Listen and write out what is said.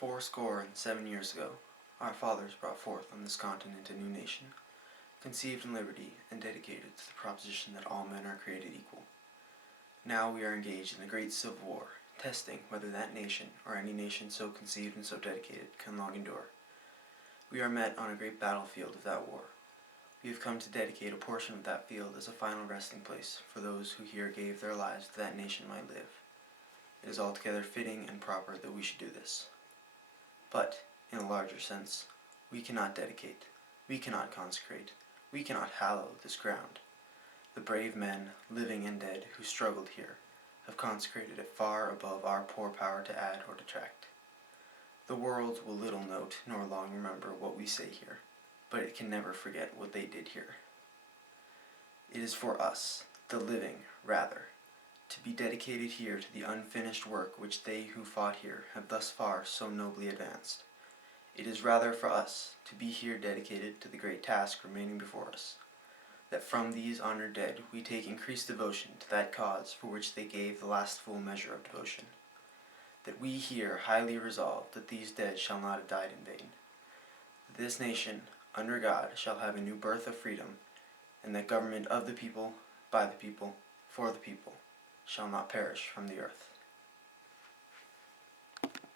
Fourscore and 7 years ago, our fathers brought forth on this continent a new nation, conceived in liberty and dedicated to the proposition that all men are created equal. Now we are engaged in a great civil war, testing whether that nation, or any nation so conceived and so dedicated, can long endure. We are met on a great battlefield of that war. We have come to dedicate a portion of that field as a final resting place for those who here gave their lives that that nation might live. It is altogether fitting and proper that we should do this. But, in a larger sense, we cannot dedicate, we cannot consecrate, we cannot hallow this ground. The brave men, living and dead, who struggled here, have consecrated it far above our poor power to add or detract. The world will little note nor long remember what we say here, but it can never forget what they did here. It is for us, the living, rather, to be dedicated here to the unfinished work which they who fought here have thus far so nobly advanced. It is rather for us to be here dedicated to the great task remaining before us, that from these honored dead we take increased devotion to that cause for which they gave the last full measure of devotion, that we here highly resolve that these dead shall not have died in vain, that this nation, under God, shall have a new birth of freedom, and that government of the people, by the people, for the people, shall not perish from the earth.